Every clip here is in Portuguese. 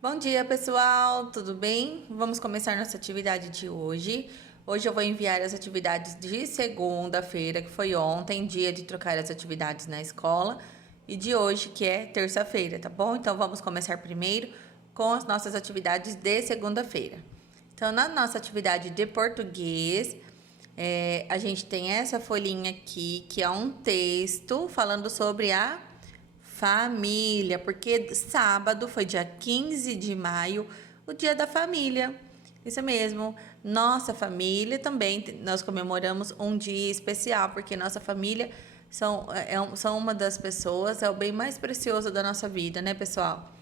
Bom dia, pessoal, tudo bem? Vamos começar nossa atividade de hoje. Hoje eu vou enviar as atividades de segunda-feira, que foi ontem, dia de trocar as atividades na escola, e de hoje, que é terça-feira, tá bom? Então vamos começar primeiro com as nossas atividades de segunda-feira. Então, na nossa atividade de português, a gente tem essa folhinha aqui, que é um texto falando sobre a família, porque sábado foi dia 15 de maio, o dia da família. Isso mesmo. Nossa família também, nós comemoramos um dia especial, porque nossa família são uma das pessoas, é o bem mais precioso da nossa vida, né, pessoal?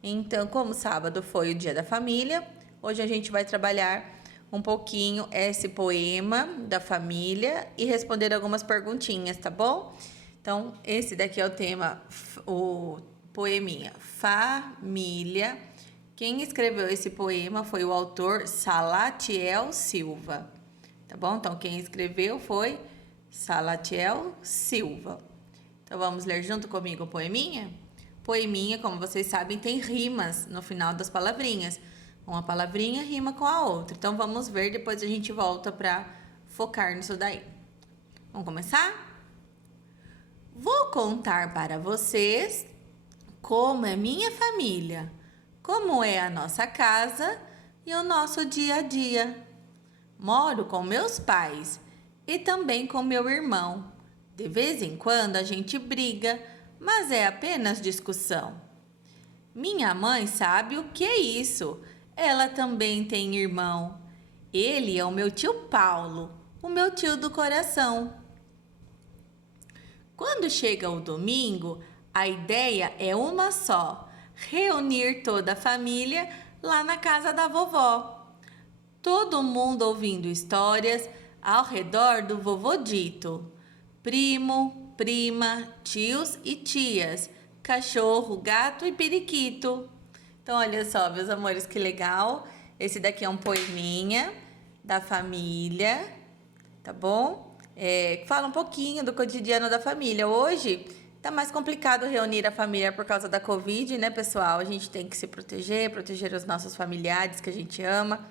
Então, como sábado foi o dia da família, hoje a gente vai trabalhar um pouquinho esse poema da família e responder algumas perguntinhas, tá bom? Então, esse daqui é o tema, o poeminha Família. Quem escreveu esse poema foi o autor Salatiel Silva, tá bom? Então, quem escreveu foi Salatiel Silva. Então, vamos ler junto comigo o poeminha? Poeminha, como vocês sabem, tem rimas no final das palavrinhas. Uma palavrinha rima com a outra. Então, vamos ver, depois a gente volta para focar nisso daí. Vamos começar? Vou contar para vocês como é minha família, como é a nossa casa e o nosso dia a dia. Moro com meus pais e também com meu irmão. De vez em quando a gente briga, mas é apenas discussão. Minha mãe sabe o que é isso. Ela também tem irmão. Ele é o meu tio Paulo, o meu tio do coração. Quando chega o domingo, a ideia é uma só: reunir toda a família lá na casa da vovó. Todo mundo ouvindo histórias ao redor do vovô dito. Primo, prima, tios e tias, cachorro, gato e periquito. Então, olha só, meus amores, que legal. Esse daqui é um poeminha da família, tá bom? Fala um pouquinho do cotidiano da família. Hoje tá mais complicado reunir a família por causa da Covid, né, pessoal? A gente tem que se proteger, proteger os nossos familiares que a gente ama.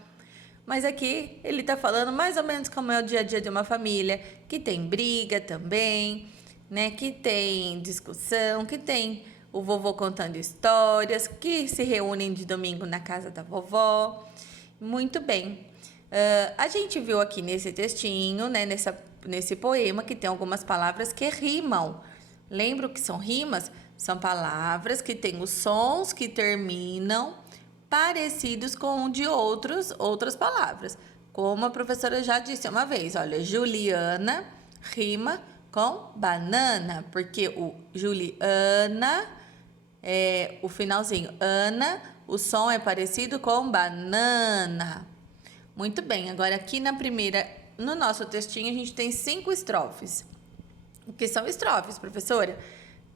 Mas aqui ele tá falando mais ou menos como é o dia a dia de uma família, que tem briga também, né? Que tem discussão, que tem o vovô contando histórias, que se reúnem de domingo na casa da vovó. Muito bem. A gente viu aqui nesse textinho, né, nesse poema, que tem algumas palavras que rimam. Lembra o que são rimas? São palavras que têm os sons que terminam parecidos com um de outras palavras. Como a professora já disse uma vez, olha, Juliana rima com banana, porque o Juliana o finalzinho Ana, o som é parecido com banana. Muito bem, agora aqui no nosso textinho, a gente tem 5 estrofes. O que são estrofes, professora?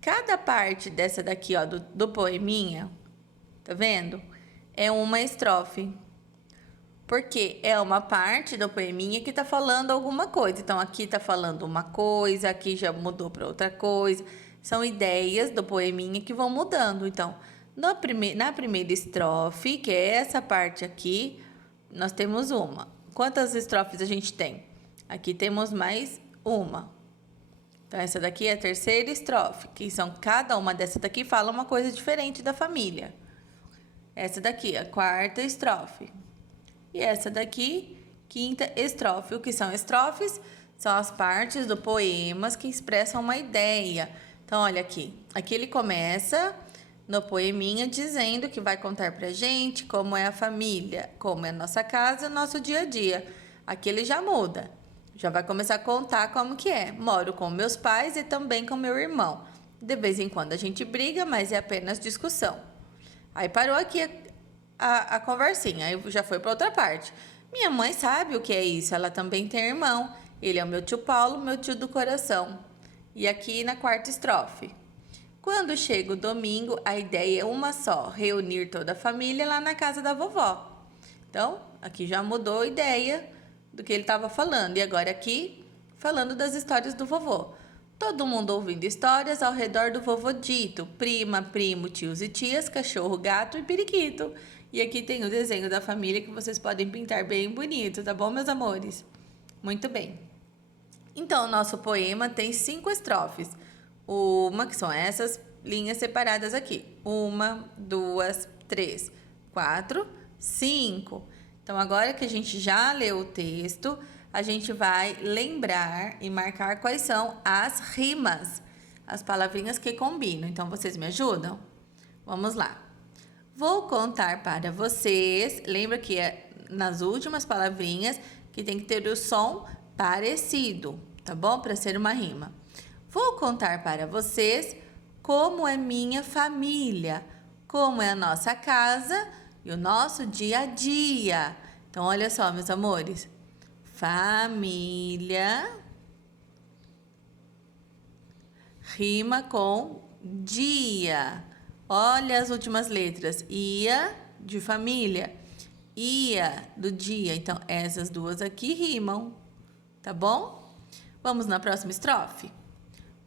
Cada parte dessa daqui, ó, do poeminha, tá vendo? É uma estrofe. Porque é uma parte do poeminha que tá falando alguma coisa. Então, aqui tá falando uma coisa, aqui já mudou para outra coisa. São ideias do poeminha que vão mudando. Então, na primeira estrofe, que é essa parte aqui, nós temos uma. Quantas estrofes a gente tem? Aqui temos mais uma. Então, essa daqui é a terceira estrofe, que são cada uma dessa daqui fala uma coisa diferente da família. Essa daqui é a quarta estrofe. E essa daqui, quinta estrofe. O que são estrofes? São as partes do poemas que expressam uma ideia. Então, olha aqui. Aqui ele começa no poeminha dizendo que vai contar pra gente como é a família, como é a nossa casa, o nosso dia a dia. Aqui ele já muda. Já vai começar a contar como que é. Moro com meus pais e também com meu irmão. De vez em quando a gente briga, mas é apenas discussão. Aí parou aqui a conversinha, aí já foi para outra parte. Minha mãe sabe o que é isso, ela também tem irmão. Ele é o meu tio Paulo, meu tio do coração. E aqui na quarta estrofe. Quando chega o domingo, a ideia é uma só: reunir toda a família lá na casa da vovó. Então, aqui já mudou a ideia do que ele estava falando. E agora aqui, falando das histórias do vovô. Todo mundo ouvindo histórias ao redor do vovô Dito. Prima, primo, tios e tias, cachorro, gato e periquito. E aqui tem o desenho da família que vocês podem pintar bem bonito, tá bom, meus amores? Muito bem. Então, o nosso poema tem 5 estrofes. Uma, que são essas linhas separadas aqui. 1, 2, 3, 4, 5. Então, agora que a gente já leu o texto, a gente vai lembrar e marcar quais são as rimas, as palavrinhas que combinam. Então, vocês me ajudam? Vamos lá. Vou contar para vocês. Lembra que é nas últimas palavrinhas que tem que ter o som parecido, tá bom? Para ser uma rima. Vou contar para vocês como é minha família, como é a nossa casa e o nosso dia a dia. Então, olha só, meus amores. Família rima com dia. Olha as últimas letras. Ia, de família. Ia, do dia. Então, essas duas aqui rimam. Tá bom? Vamos na próxima estrofe?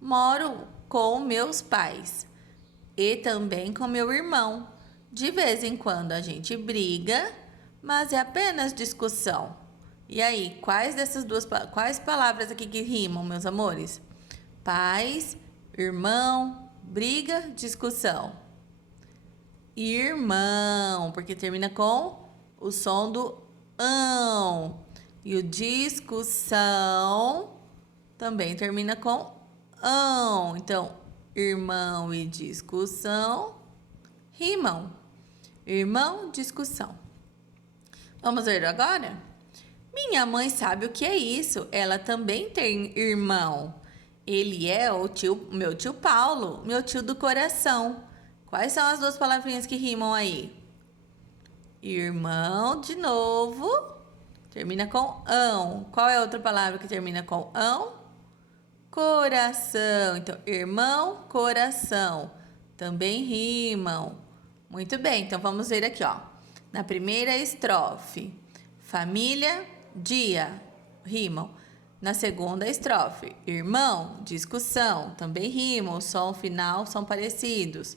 Moro com meus pais e também com meu irmão. De vez em quando a gente briga, mas é apenas discussão. E aí, quais palavras aqui que rimam, meus amores? Pais, irmão, briga, discussão. Irmão, porque termina com o som do ão. E o discussão também termina com ão. Então, irmão e discussão rimam. Irmão, discussão. Vamos ver agora? Minha mãe sabe o que é isso. Ela também tem irmão. Ele é meu tio Paulo, meu tio do coração. Quais são as duas palavrinhas que rimam aí? Irmão, de novo, termina com ão. Qual é a outra palavra que termina com ão? Coração. Então, irmão, coração. Também rimam. Muito bem, então vamos ver aqui, ó. Na primeira estrofe, família, dia, rimam. Na segunda estrofe, irmão, discussão, também rimam. O som final são parecidos.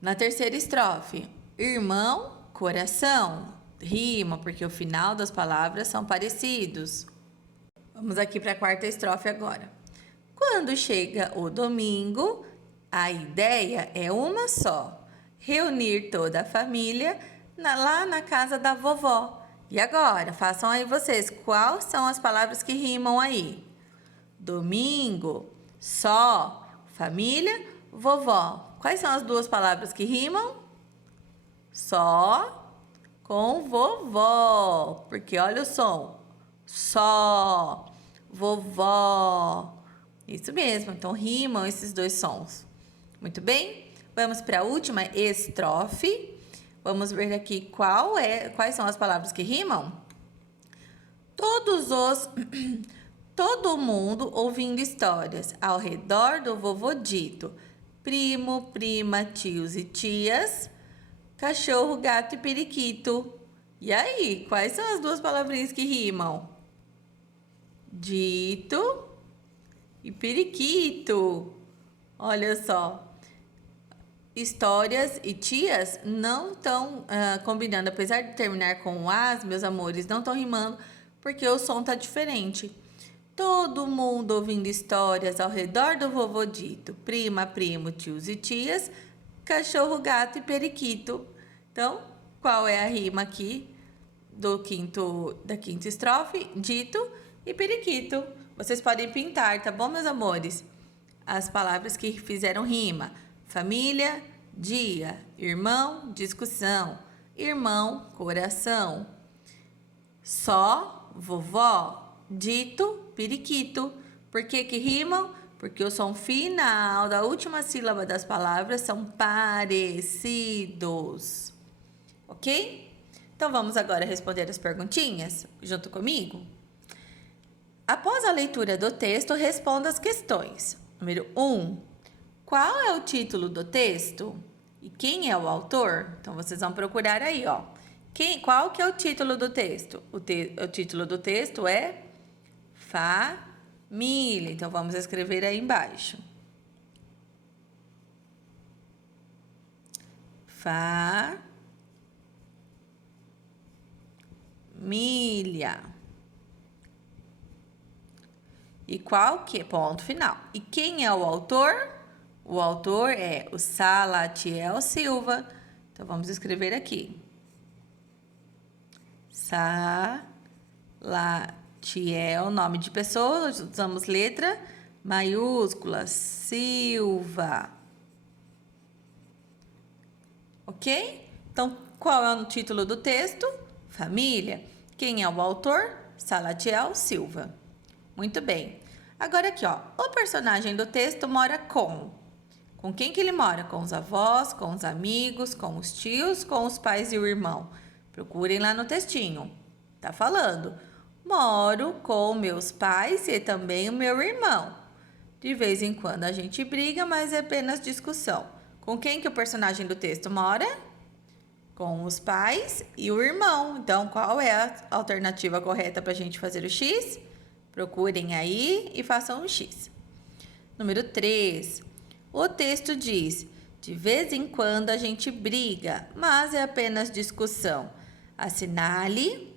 Na terceira estrofe, irmão, coração, rima, porque o final das palavras são parecidos. Vamos aqui para a quarta estrofe agora. Quando chega o domingo, a ideia é uma só: reunir toda a família lá na casa da vovó. E agora, façam aí vocês, quais são as palavras que rimam aí? Domingo, só, família, vovó. Quais são as duas palavras que rimam? Só com vovó, porque olha o som. Só, vovó. Isso mesmo, então rimam esses dois sons. Muito bem? Vamos para a última estrofe. Vamos ver aqui quais são as palavras que rimam. Todo mundo ouvindo histórias ao redor do vovô Dito. Primo, prima, tios e tias, cachorro, gato e periquito. E aí, quais são as duas palavrinhas que rimam? Dito e periquito. Olha só. Histórias e tias não estão combinando. Apesar de terminar com as, meus amores, não estão rimando porque o som tá diferente. Todo mundo ouvindo histórias ao redor do vovô Dito. Prima, primo, tios e tias, cachorro, gato e periquito. Então, qual é a rima aqui da quinta estrofe? Dito e periquito. Vocês podem pintar, tá bom, meus amores? As palavras que fizeram rima. Família, dia, irmão, discussão, irmão, coração. Só, vovó, dito, periquito. Por que que rimam? Porque o som final da última sílaba das palavras são parecidos. Ok? Então vamos agora responder as perguntinhas junto comigo? Após a leitura do texto, responda as questões. Número 1. Qual é o título do texto? E quem é o autor? Então, vocês vão procurar aí, ó. Qual que é o título do texto? O título do texto é Milha. Então, vamos escrever aí embaixo. Família. E qual que é? Ponto final. E quem é o autor? O autor é o Salatiel Silva. Então, vamos escrever aqui. Salatiel, nome de pessoa, usamos letra maiúscula, Silva. Ok? Então, qual é o título do texto? Família. Quem é o autor? Salatiel Silva. Muito bem. Agora aqui, ó, o personagem do texto mora com. Com quem que ele mora? Com os avós, com os amigos, com os tios, com os pais e o irmão. Procurem lá no textinho. Tá falando. Moro com meus pais e também o meu irmão. De vez em quando a gente briga, mas é apenas discussão. Com quem que o personagem do texto mora? Com os pais e o irmão. Então, qual é a alternativa correta para a gente fazer o X? Procurem aí e façam o X. Número 3. O texto diz: de vez em quando a gente briga, mas é apenas discussão. Assinale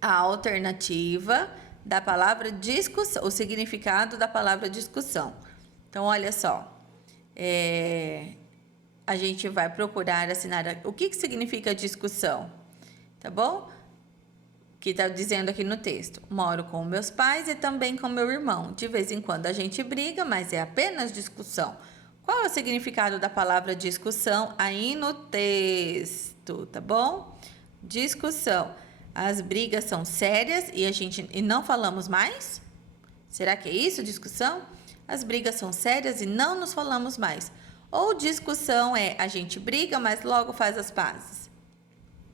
a alternativa da palavra discussão, o significado da palavra discussão. Então, olha só. A gente vai procurar assinar o que significa discussão, tá bom? Que está dizendo aqui no texto. Moro com meus pais e também com meu irmão. De vez em quando a gente briga, mas é apenas discussão. Qual é o significado da palavra discussão aí no texto, tá bom? Discussão. As brigas são sérias e não falamos mais? Será que é isso, discussão? As brigas são sérias e não nos falamos mais. Ou discussão é a gente briga, mas logo faz as pazes.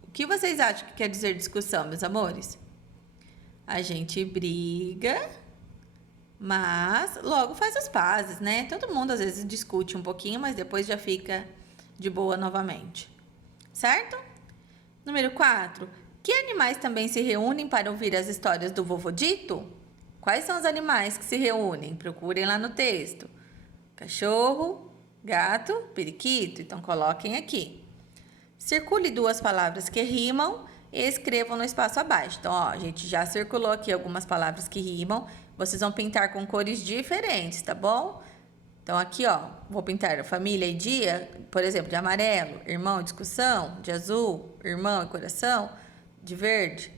O que vocês acham que quer dizer discussão, meus amores? A gente briga, mas logo faz as pazes, né? Todo mundo às vezes discute um pouquinho, mas depois já fica de boa novamente. Certo? Número 4. Que animais também se reúnem para ouvir as histórias do vovô Dito? Quais são os animais que se reúnem? Procurem lá no texto. Cachorro, gato, periquito. Então, coloquem aqui. Circule 2 palavras que rimam e escrevam no espaço abaixo. Então, ó, a gente já circulou aqui algumas palavras que rimam. Vocês vão pintar com cores diferentes, tá bom? Então, aqui, ó, vou pintar família e dia, por exemplo, de amarelo, irmão, discussão, de azul, irmão e coração, de verde,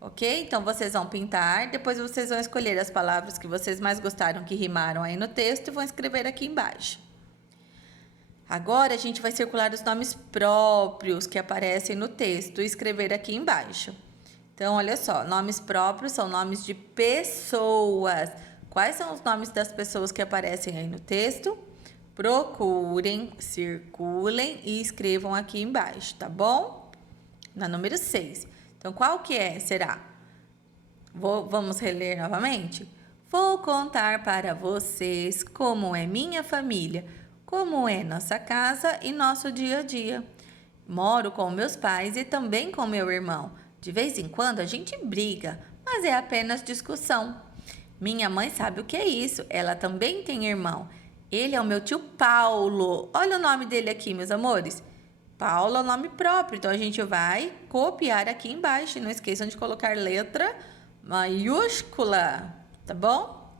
ok? Então, vocês vão pintar, depois vocês vão escolher as palavras que vocês mais gostaram que rimaram aí no texto e vão escrever aqui embaixo. Agora, a gente vai circular os nomes próprios que aparecem no texto e escrever aqui embaixo. Então, olha só, nomes próprios são nomes de pessoas. Quais são os nomes das pessoas que aparecem aí no texto? Procurem, circulem e escrevam aqui embaixo, tá bom? Na número 6. Então, qual que é? Será? Vamos reler novamente? Vou contar para vocês como é minha família, como é nossa casa e nosso dia a dia. Moro com meus pais e também com meu irmão. De vez em quando a gente briga, mas é apenas discussão. Minha mãe sabe o que é isso, ela também tem irmão. Ele é o meu tio Paulo. Olha o nome dele aqui, meus amores. Paulo é o nome próprio, então a gente vai copiar aqui embaixo. Não esqueçam de colocar letra maiúscula, tá bom?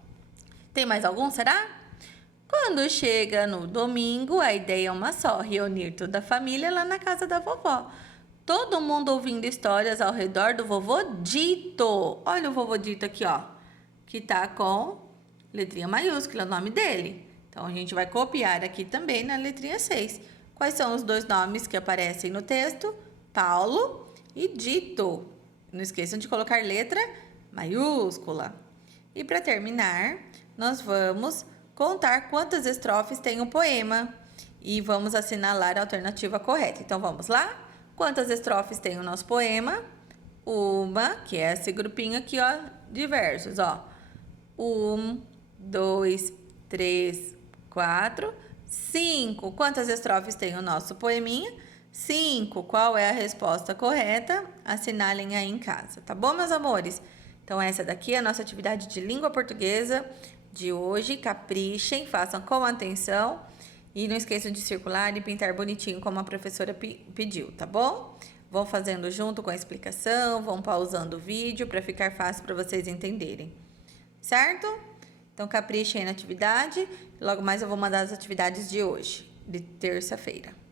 Tem mais algum, será? Quando chega no domingo, a ideia é uma só, reunir toda a família lá na casa da vovó. Todo mundo ouvindo histórias ao redor do vovô Dito. Olha o vovô Dito aqui, ó, que tá com letrinha maiúscula, o nome dele. Então, a gente vai copiar aqui também na letrinha 6. Quais são os 2 nomes que aparecem no texto? Paulo e Dito. Não esqueçam de colocar letra maiúscula. E para terminar, nós vamos contar quantas estrofes tem o poema e vamos assinalar a alternativa correta. Então, vamos lá? Quantas estrofes tem o nosso poema? Uma, que é esse grupinho aqui, ó, de versos, ó. 1, 2, 3, 4, 5. Quantas estrofes tem o nosso poeminha? 5. Qual é a resposta correta? Assinalem aí em casa, tá bom, meus amores? Então, essa daqui é a nossa atividade de língua portuguesa de hoje. Caprichem, façam com atenção e não esqueçam de circular e pintar bonitinho como a professora pediu, tá bom? Vão fazendo junto com a explicação, vão pausando o vídeo para ficar fácil para vocês entenderem, certo? Então, caprichem na atividade. Logo mais eu vou mandar as atividades de hoje, de terça-feira.